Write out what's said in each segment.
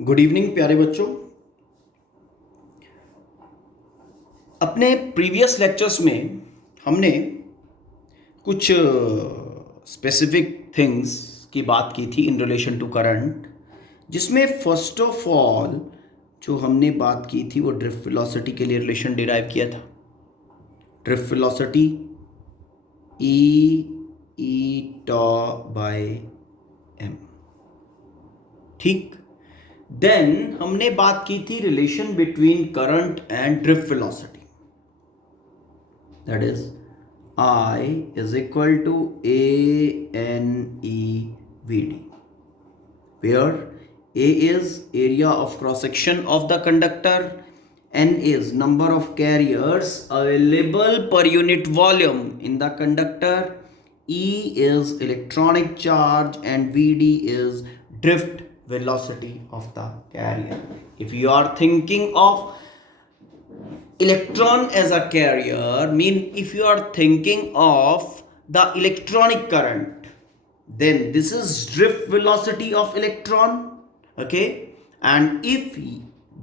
Good evening प्यारे बच्चों। अपने प्रीवियस लेक्चर्स में हमने कुछ स्पेसिफिक थिंग्स की बात की थी इन रिलेशन टू करंट, जिसमें फर्स्ट ऑफ ऑल जो हमने बात की थी वो ड्रिफ्ट वेलोसिटी के लिए रिलेशन डिराइव किया था। ड्रिफ्ट वेलोसिटी ई टॉ बाय एम, ठीक। देन हमने बात की थी relation between current and drift velocity, that is I is equal to ANEVD, where A is area of cross section of the conductor, N is number of carriers available per unit volume in the conductor, E is electronic charge, and VD is drift velocity of the carrier. If you are thinking of electron as a carrier, mean if you are thinking of the electronic current, then this is drift velocity of electron, okay? And if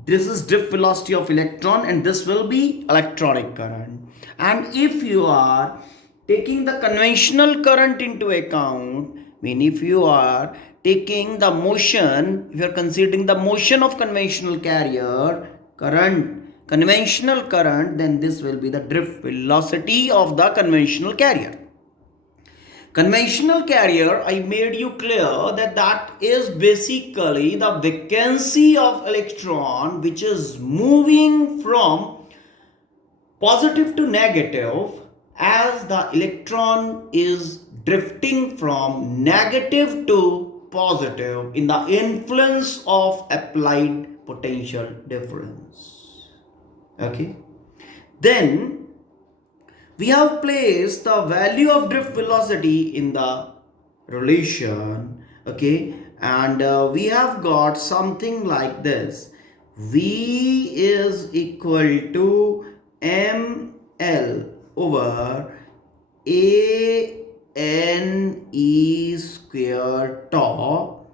this is drift velocity of electron, and this will be electronic current. And if you are taking the conventional current into account, mean if you are taking the motion, if you are considering the motion of conventional carrier current, conventional current, then this will be the drift velocity of the conventional carrier. Conventional carrier, I made you clear that that is basically the vacancy of electron which is moving from positive to negative as the electron is drifting from negative to positive in the influence of applied potential difference. Okay, then we have placed the value of drift velocity in the relation, okay, and we have got something like this: V is equal to ml over ANE square tau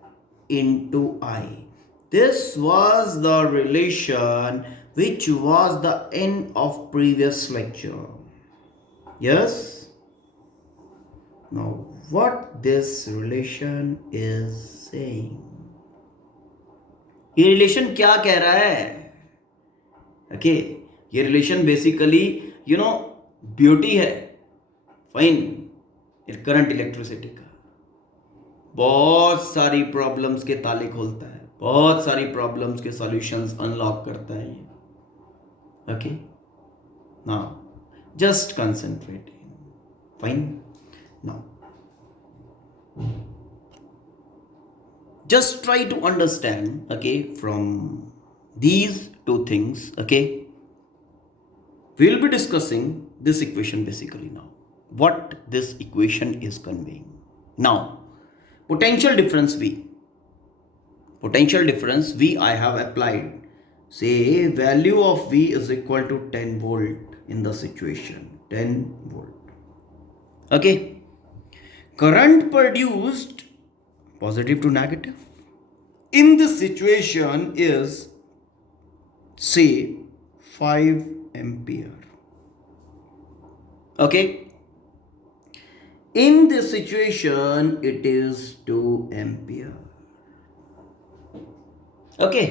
into I. This was the relation which was the end of previous lecture. Yes? Now what this relation is saying? ये relation क्या कह रहा है? Okay, ये relation basically beauty है, fine, current electricity का बहुत सारी प्रॉब्लम्स के ताले खोलता है, बहुत सारी प्रॉब्लम्स के सॉल्यूशंस अनलॉक करता है ये. Okay, now just concentrate. Fine. Now just try to understand, okay, from these two things. Okay, we will be discussing this equation basically now, what this equation is conveying. Now potential difference V I have applied. Say value of V is equal to 10 volt in the situation, 10 volt. Okay, current produced positive to negative in this situation is say 5 ampere. Okay, in this situation it is 2 ampere. Okay,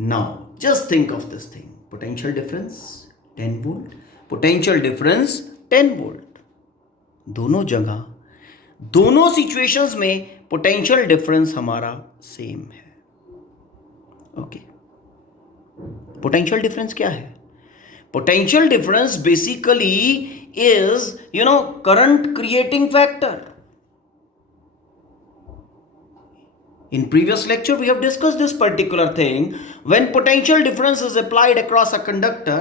now just think of this thing: potential difference 10 volt, potential difference 10 volt. दोनों जगह, दोनों situations में potential difference हमारा same है. Okay, potential difference क्या है? Potential difference basically is current creating factor. In previous lecture, we have discussed this particular thing. When potential difference is applied across a conductor,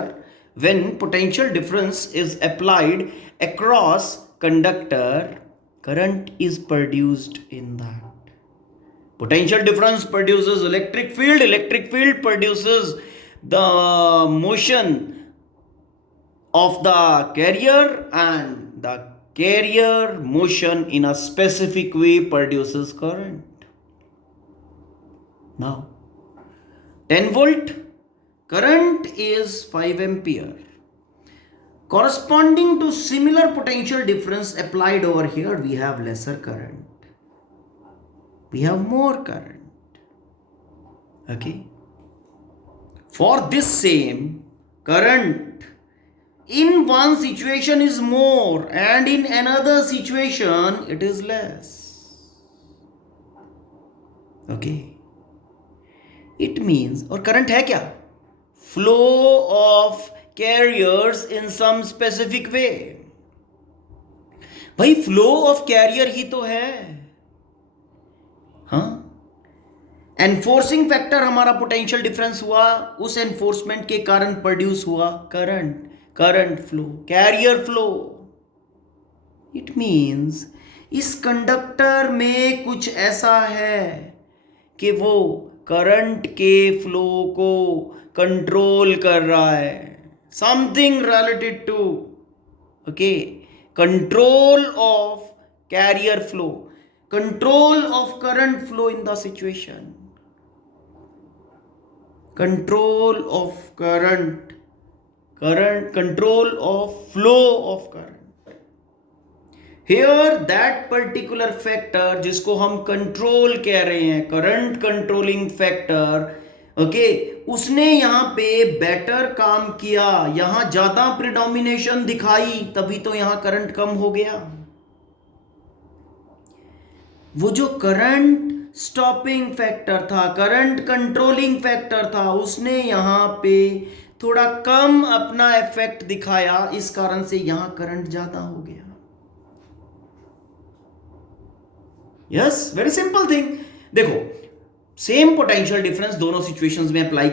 when potential difference is applied across conductor, current is produced in that. Potential difference produces electric field produces the motion of the carrier, and the carrier motion in a specific way produces current. Now 10 volt, current is 5 ampere. Corresponding to similar potential difference applied over here, we have lesser current. We have more current. Okay. For this same current, in one situation is more and in another situation it is less. Okay. It means, और current है क्या? Flow of carriers in some specific way. भाई flow of carrier ही तो है. हाँ, enforcing factor हमारा potential difference हुआ, उस एनफोर्समेंट के कारण प्रोड्यूस हुआ current, current flow, carrier flow. It means इस कंडक्टर में कुछ ऐसा है कि वो करंट के फ्लो को कंट्रोल कर रहा है. Something related to, okay, control of carrier flow, control of current flow in the situation, control of current, control of flow of current. Here that particular factor जिसको हम कंट्रोल कह रहे हैं, करंट कंट्रोलिंग फैक्टर, ओके, उसने यहां पे better काम किया, यहां ज्यादा प्रिडोमिनेशन दिखाई, तभी तो यहां करंट कम हो गया. वो जो करंट स्टॉपिंग फैक्टर था, करंट कंट्रोलिंग फैक्टर था, उसने यहां पे थोड़ा कम अपना इफेक्ट दिखाया, इस कारण से यहां करंट ज्यादा हो गया. Yes, very simple thing. देखो, सेम पोटेंशियल डिफरेंस दोनों सिचुएशंस में अप्लाई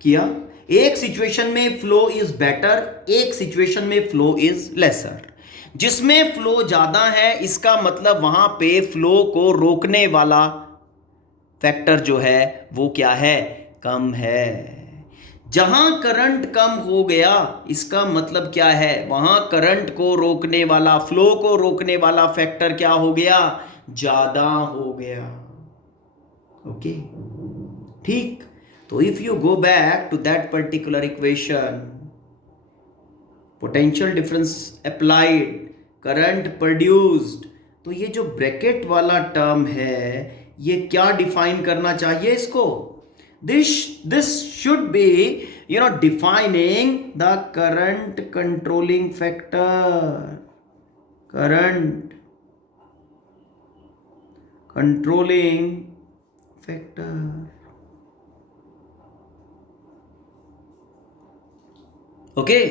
किया. एक सिचुएशन में फ्लो इज बेटर, एक सिचुएशन में फ्लो इज लेसर. जिसमें फ्लो ज्यादा है, इसका मतलब वहां पे फ्लो को रोकने वाला फैक्टर जो है वो क्या है, कम है. जहां करंट कम हो गया, इसका मतलब क्या है, वहां करंट को रोकने वाला, फ्लो को रोकने वाला फैक्टर क्या हो गया, ज्यादा हो गया. ओके, ठीक. तो if you go back to that particular equation, potential difference applied, current produced, तो ये जो ब्रैकेट वाला टर्म है, ये क्या डिफाइन करना चाहिए इसको, this should be defining the current controlling factor, current controlling factor. Okay,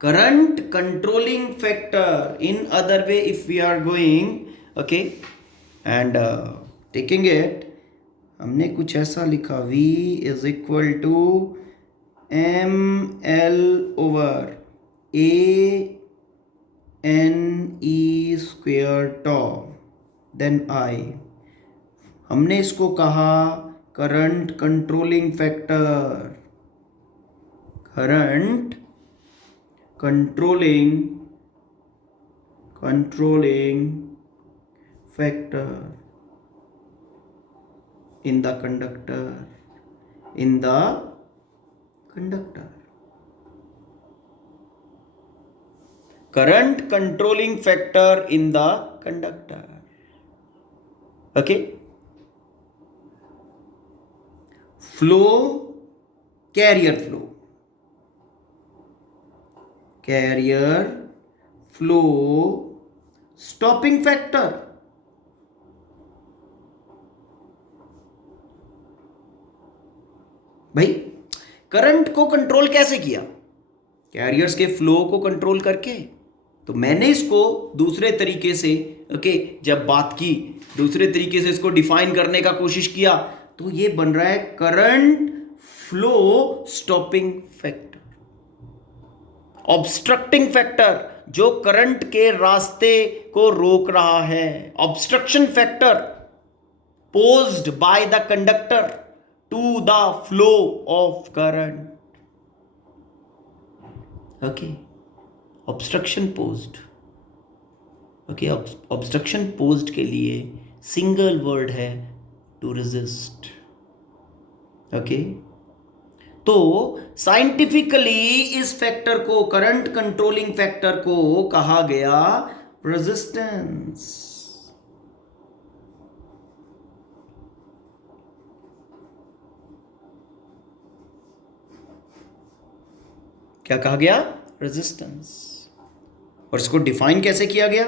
current controlling factor. In other way, if we are going, okay, and taking it, हमने कुछ ऐसा लिखा, V is equal to ml over a n e square tau, then I. हमने इसको कहा current controlling factor, current controlling factor in the conductor, current controlling factor in the conductor. Okay, flow, carrier flow, carrier flow, stopping factor. भाई current को control कैसे किया, carriers के flow को control करके. तो मैंने इसको दूसरे तरीके से, ओके, जब बात की, दूसरे तरीके से इसको डिफाइन करने का कोशिश किया, तो ये बन रहा है current flow stopping factor, obstructing factor, जो करंट के रास्ते को रोक रहा है. Obstruction factor posed by the conductor to the flow of current. Okay, obstruction posed. Okay, obstruction posed के लिए सिंगल वर्ड है टू रेजिस्ट. ओके, तो साइंटिफिकली इस फैक्टर को, करंट कंट्रोलिंग फैक्टर को कहा गया रेजिस्टेंस। क्या कहा गया? रेजिस्टेंस। और इसको डिफाइन कैसे किया गया?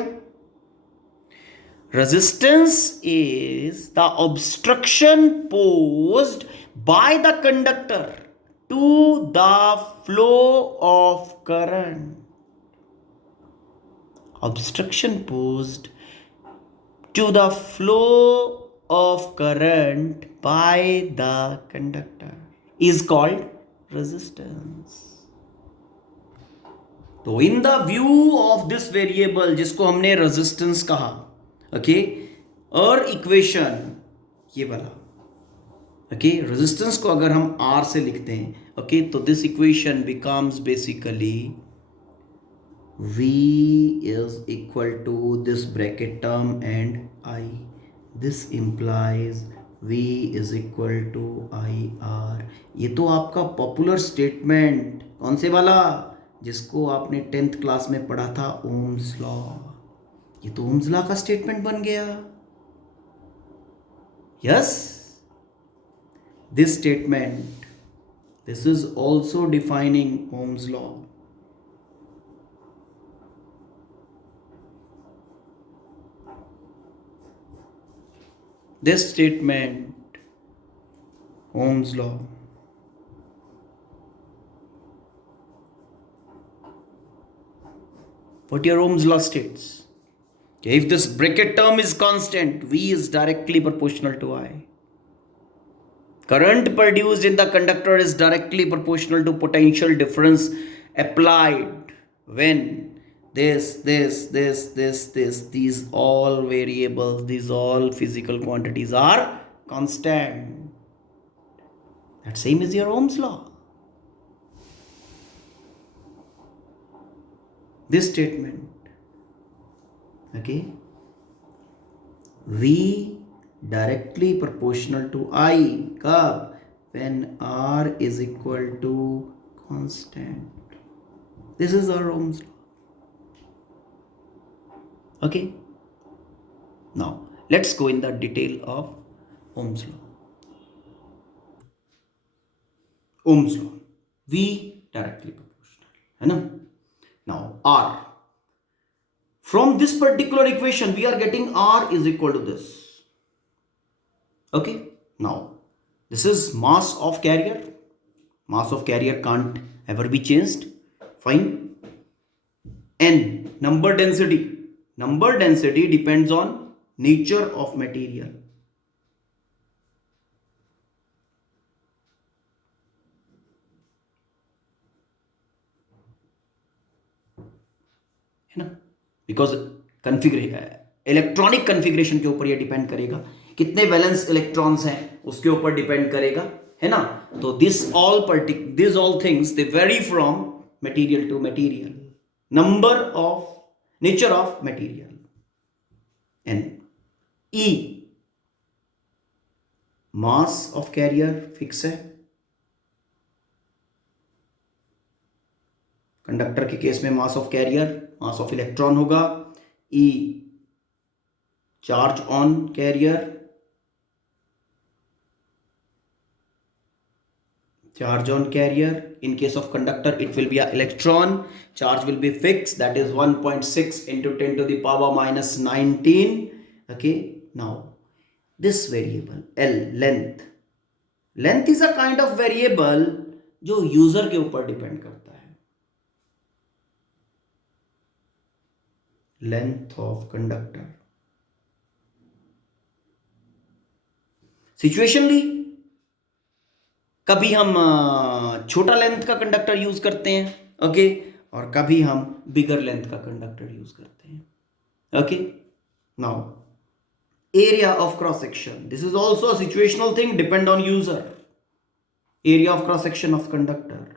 Resistance is the obstruction posed by the conductor to the flow of current. Obstruction posed to the flow of current by the conductor is called resistance. तो in the view of this variable, जिसको हमने resistance कहा, okay, और equation ये वाला, okay, resistance को अगर हम आर से लिखते हैं, ओके, तो this equation becomes basically V is equal to this bracket term and I. This implies V is equal to IR. ये तो आपका पॉपुलर स्टेटमेंट, कौन से वाला, जिसको आपने 10th क्लास में पढ़ा था, ओम्स लॉ। ये तो ओम्स लॉ का स्टेटमेंट बन गया। Yes, this statement, this is also defining Ohm's law. This statement, Ohm's law. What your Ohm's law states? If this bracket term is constant, V is directly proportional to I. Current produced in the conductor is directly proportional to potential difference applied when these all variables, these all physical quantities are constant. That same is your Ohm's law. This statement, okay, V directly proportional to I, कब? When R is equal to constant. This is our Ohm's law. Okay, now let's go in the detail of Ohm's law. Ohm's law, V directly proportional, है ना? Now R, from this particular equation we are getting R is equal to this. Okay, now this is mass of carrier. Mass of carrier can't ever be changed. Fine. N, number density. Number density depends on nature of material. है ना? Because electronic configuration के ऊपर ये depend करेगा, कितने valence electrons हैं उसके ऊपर डिपेंड करेगा, है ना? तो this all things they vary from material to material, number of, nature of material. N, e, mass of carrier fix है, कंडक्टर के केस में mass of carrier, mass of electron होगा। E, charge on carrier, charge on carrier. In case of conductor it will be an electron, charge will be fixed, that is 1.6 into 10 to the power minus 19. Okay, now this variable L, length is a kind of variable जो user के ऊपर depend करता है। Length of conductor, situationally कभी हम छोटा length का conductor use करते हैं, ओके, और कभी हम बिगर लेंथ का कंडक्टर यूज करते हैं, okay. Now area of cross section, this is also a situational thing, depend on user. Area of cross section of conductor,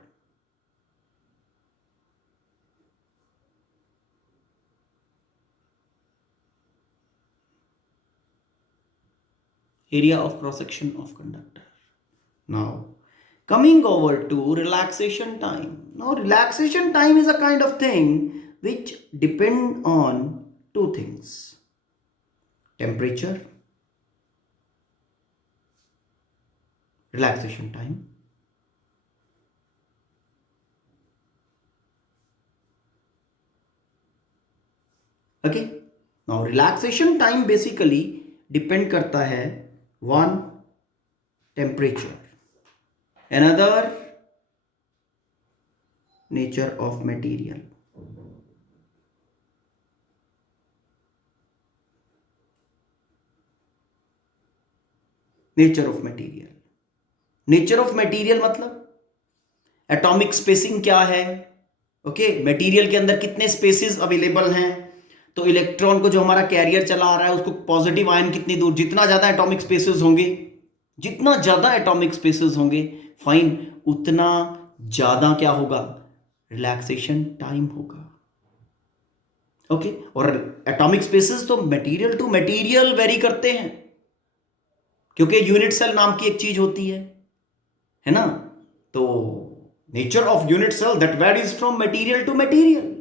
area of cross section of conductor, Now, coming over to relaxation time. Now, relaxation time is a kind of thing which depend on two things: temperature, relaxation time. Okay. Now, relaxation time basically depend करता है one temperature, another nature of material. Nature of material, nature of material मतलब atomic spacing क्या है, okay, material के अंदर कितने spaces available हैं, तो इलेक्ट्रॉन को जो हमारा कैरियर चला आ रहा है उसको पॉजिटिव आयन कितनी दूर, जितना ज्यादा एटॉमिक स्पेसेस होंगे, जितना ज्यादा एटॉमिक स्पेसेस होंगे, फाइन, उतना ज्यादा क्या होगा, रिलैक्सेशन टाइम होगा। ओके, और एटॉमिक स्पेसेस तो मटेरियल टू मटेरियल वेरी करते हैं, क्योंकि यूनिट सेल नाम की एक चीज होती है ना, तो nature of unit cell that varies from material to material.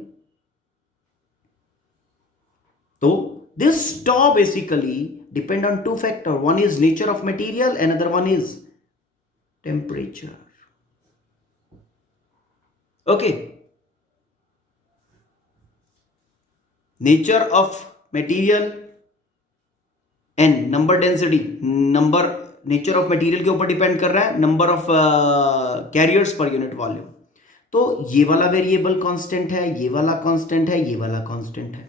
तो this law basically depend on two factor, one is nature of material, another one is temperature. Okay, nature of material and number density, number nature of material के ऊपर depend कर रहा है number of carriers per unit volume. तो ये वाला variable constant है, ये वाला कांस्टेंट है, ये वाला कांस्टेंट है,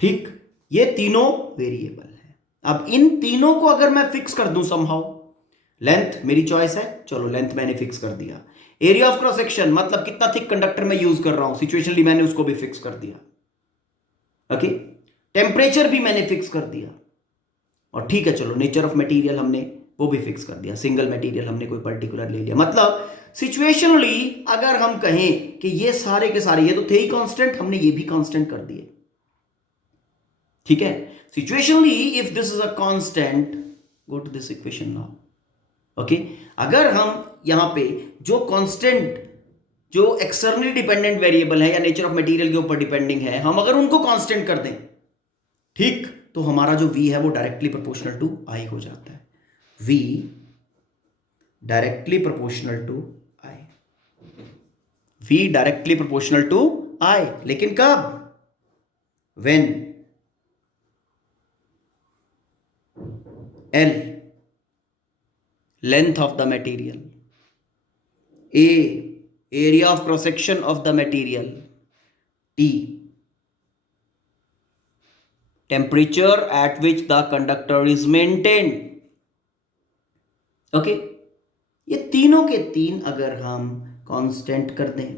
ठीक, ये तीनों वेरिएबल है। अब इन तीनों को अगर मैं फिक्स कर दूं समहाउ, लेंथ मेरी चॉइस है, चलो लेंथ मैंने फिक्स कर दिया, एरिया ऑफ क्रॉस सेक्शन मतलब कितना थिक कंडक्टर मैं यूज कर रहा हूं, सिचुएशनली मैंने उसको भी फिक्स कर दिया, ओके, टेम्परेचर भी मैंने फिक्स कर दिया, और ठीक है चलो नेचर ऑफ मटेरियल हमने वो भी फिक्स कर दिया, सिंगल मटेरियल हमने कोई पर्टिकुलर ले लिया। मतलब सिचुएशनली अगर हम कहें कि ये सारे के सारे, ये तो थे ही कांस्टेंट, हमने ये भी कांस्टेंट कर दिए, ठीक है। Situationally if this is a constant, go to this equation now, okay, अगर हम यहां पे जो कांस्टेंट, जो एक्सटर्नली डिपेंडेंट वेरिएबल है या नेचर ऑफ मटेरियल के ऊपर डिपेंडिंग है, हम अगर उनको कांस्टेंट कर दें, ठीक, तो हमारा जो v है वो डायरेक्टली प्रोपोर्शनल टू i हो जाता है, v directly proportional to i, v directly proportional to i, लेकिन कब, when l length of the material, a area of cross section of the material, t temperature at which the conductor is maintained, okay, ये तीनों के तीन अगर हम constant कर दें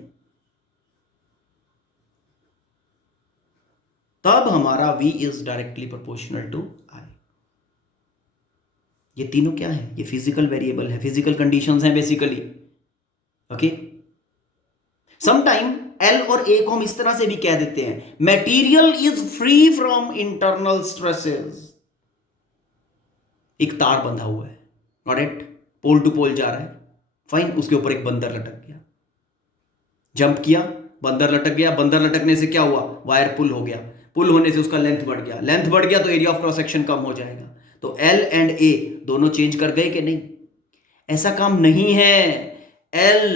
तब हमारा v is directly proportional to i। ये तीनों क्या है, ये फिजिकल वेरिएबल है, फिजिकल कंडीशंस हैं बेसिकली, ओके। समटाइम L और A को हम इस तरह से भी कह देते हैं, material is free from internal stresses. एक तार बंधा हुआ है, गॉट इट, पोल टू पोल जा रहा है, फाइन, उसके ऊपर एक बंदर लटक गया, जंप किया, बंदर लटक गया, बंदर लटकने से क्या हुआ, वायर पुल हो गया, पुल होने से उसका लेंथ बढ़ गया, लेंथ बढ़ गया तो एरिया ऑफ क्रॉस सेक्शन कम हो जाएगा, तो L एंड A दोनों चेंज कर गए कि नहीं, ऐसा काम नहीं है, L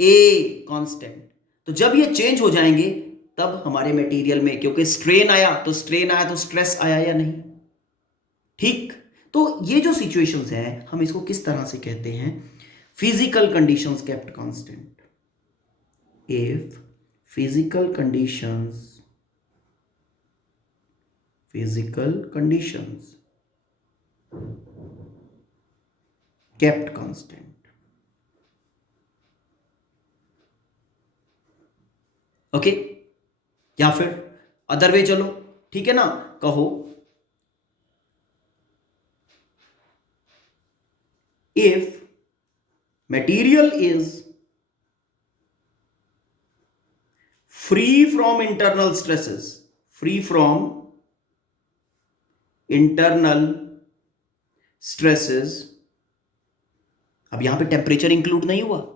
A कांस्टेंट, तो जब ये चेंज हो जाएंगे तब हमारे मटेरियल में, क्योंकि स्ट्रेन आया तो स्ट्रेस आया या नहीं, ठीक। तो ये जो सिचुएशंस है हम इसको किस तरह से कहते हैं, physical conditions kept constant. If physical conditions kept constant, okay, या फिर अदर वे चलो, ठीक है ना, कहो if material is free from internal stresses, free from internal stresses अब यहां पे टेम्परेचर इंक्लूड नहीं हुआ,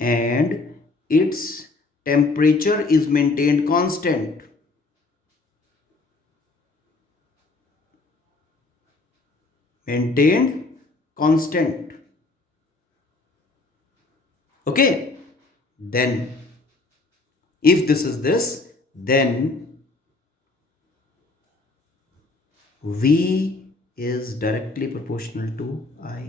and its temperature is maintained constant. Maintained constant. Okay, then if this is this, then V is directly proportional to I.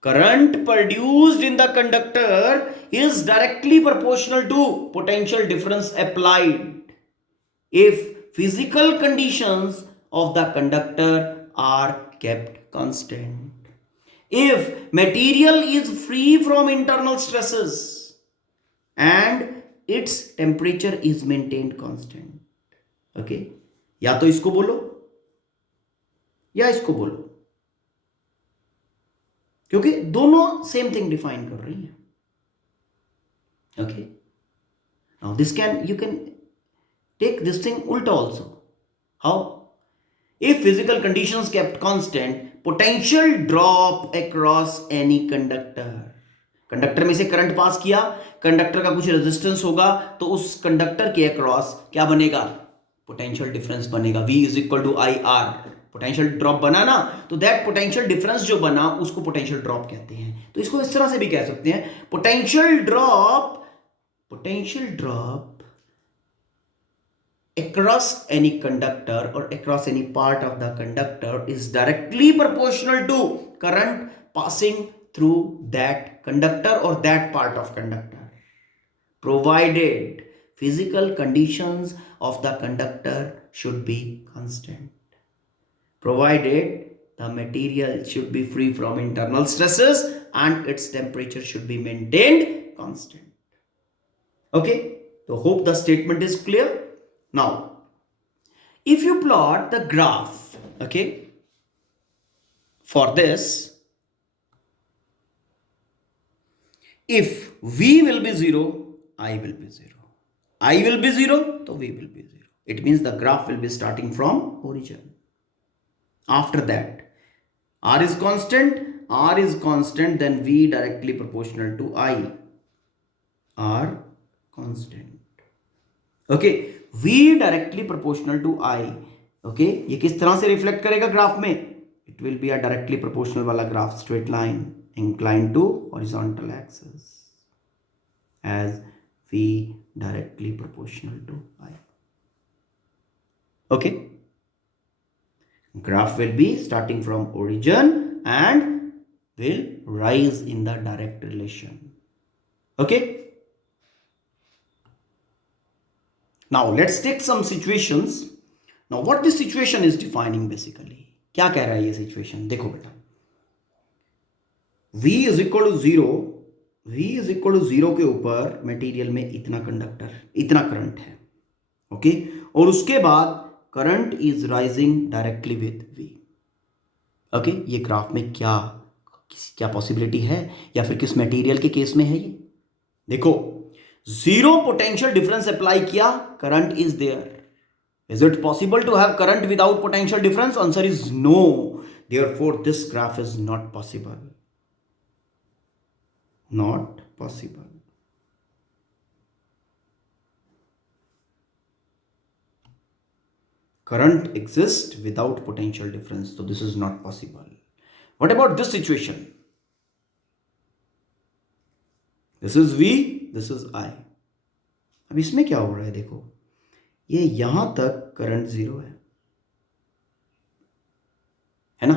Current produced in the conductor is directly proportional to potential difference applied if physical conditions of the conductor are kept constant. If material is free from internal stresses and its temperature is maintained constant. Okay, या तो इसको बोलो या इसको बोलो, क्योंकि दोनों same thing define कर रही हैं. Okay, now this you can take this thing ulta also. How? If physical conditions kept constant, potential drop across any conductor. Conductor में से करंट पास किया, कंडक्टर का कुछ रेजिस्टेंस होगा, तो उस कंडक्टर के अक्रॉस क्या बनेगा? पोटेंशियल डिफरेंस बनेगा. V is equal to I R. Potential drop बना ना, तो दैट पोटेंशियल डिफरेंस जो बना उसको पोटेंशियल ड्रॉप कहते हैं. तो इसको इस तरह से भी कह सकते हैं, potential drop across any conductor or across any part of the conductor is directly proportional to current passing through that conductor or that part of conductor, provided physical conditions of the conductor should be constant, provided the material should be free from internal stresses and its temperature should be maintained constant. Okay, so hope the statement is clear. Now, if you plot the graph, okay, for this, if V will be 0, I will be 0. I will be 0, so V will be 0. It means the graph will be starting from origin. After that, R is constant, then V directly proportional to I. R constant. Okay, V directly proportional to I. Okay, ये किस तरह से reflect करेगा graph में? It will be a directly proportional वाला graph, straight line inclined to horizontal axis as V directly proportional to I. Okay, graph will be starting from origin and will rise in the direct relation. Okay, now let's take some situations. Now what this situation is defining basically, क्या कह रहा है ये situation? देखो बेटा, V is equal to 0, V is equal to 0 के ऊपर material में इतना करंट है. ओके, और उसके बाद current is rising directly with V. Okay, ये ग्राफ में क्या पॉसिबिलिटी है, या फिर किस मटेरियल के केस में है ये? देखो, जीरो पोटेंशियल डिफरेंस अप्लाई किया, current is there. Is it possible to have current without potential difference? Answer is no. Therefore this graph is not possible. Not possible. Current exists without potential difference, so this is not possible. What about this situation? This is V, this is I. अब इसमें क्या हो रहा है? देखो, ये यहां तक करंट 0 है ना?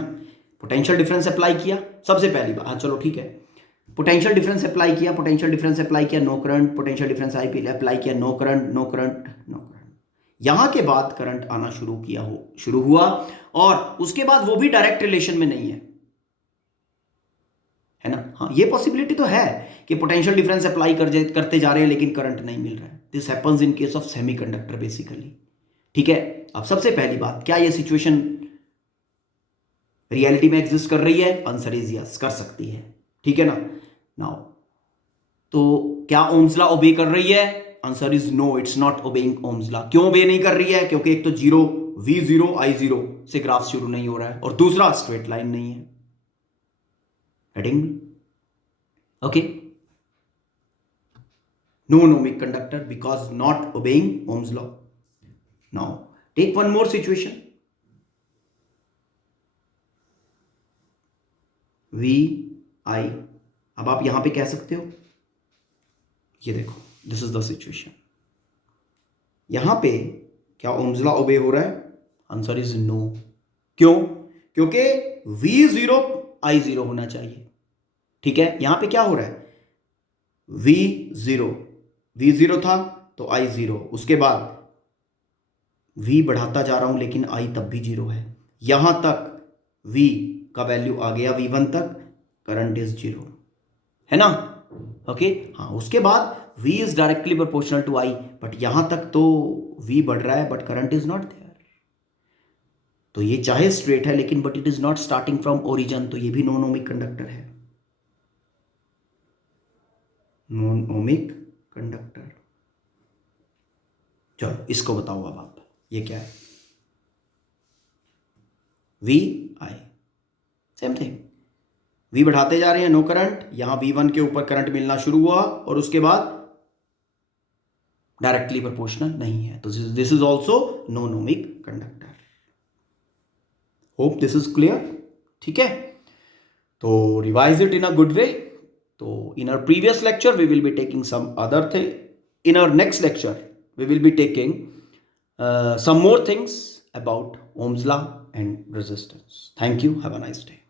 पोटेंशियल डिफरेंस अप्लाई किया सबसे पहली बात. हाँ चलो ठीक है, पोटेंशियल डिफरेंस अप्लाई किया, no current. Potential difference apply किया, नो करंट. यहां के बाद करंट आना शुरू हुआ, और उसके बाद वो भी डायरेक्ट रिलेशन में नहीं है ना? हाँ, ये पॉसिबिलिटी तो है कि पोटेंशियल डिफरेंस अप्लाई करते जा रहे हैं लेकिन करंट नहीं मिल रहा है. This happens in case of semiconductor basically. ठीक है, अब सबसे पहली बात, क्या ये सिचुएशन रियलिटी में एग्जिस्ट कर रही है? आंसर इज यस, कर सकती है. ठीक है ना? नाउ, तो क्या ओम्स लॉ ओबे कर रही है? Answer is no, it's not obeying Ohm's law. क्यों ओबे नहीं कर रही है? क्योंकि एक तो V0 I0 से ग्राफ शुरू नहीं हो रहा है, और दूसरा स्ट्रेट लाइन नहीं है. heading. Okay, no ohmic conductor because not obeying Ohm's law. Now take one more situation. V I, अब आप यहां पे कह सकते हो, ये देखो दिस इज द सिचुएशन, यहां पे क्या ओम्स लॉ ओबे हो रहा है? Answer is no. क्यों? क्योंकि V0 I0 होना चाहिए. ठीक है, यहां पे क्या हो रहा है? V0 था तो I0, उसके बाद V बढ़ाता जा रहा हूं लेकिन I तब भी 0 है. यहां तक V का वैल्यू आ गया V1 तक, करंट इज 0, है ना? ओके, हाँ, उसके बाद V is directly proportional to I, but यहां तक तो V बढ़ रहा है but current is not there. तो ये चाहे स्ट्रेट है लेकिन but it is not starting from origin, तो ये भी नॉन ओमिक कंडक्टर है. Non ohmic conductor. चलो इसको बताओ अब आप, ये क्या है? V I, same thing. V बढ़ाते जा रहे हैं, नो करंट. यहां V1 के ऊपर करंट मिलना शुरू हुआ और उसके बाद डायरेक्टली प्रोपोर्शनल नहीं है, तो this is also non ohmic conductor. Hope this is clear. ठीक है, तो revise it in a good way. तो in our previous lecture we will be taking some other thing. In our next lecture we will be taking some more things about Ohm's law and resistance. Thank you. Have a nice day.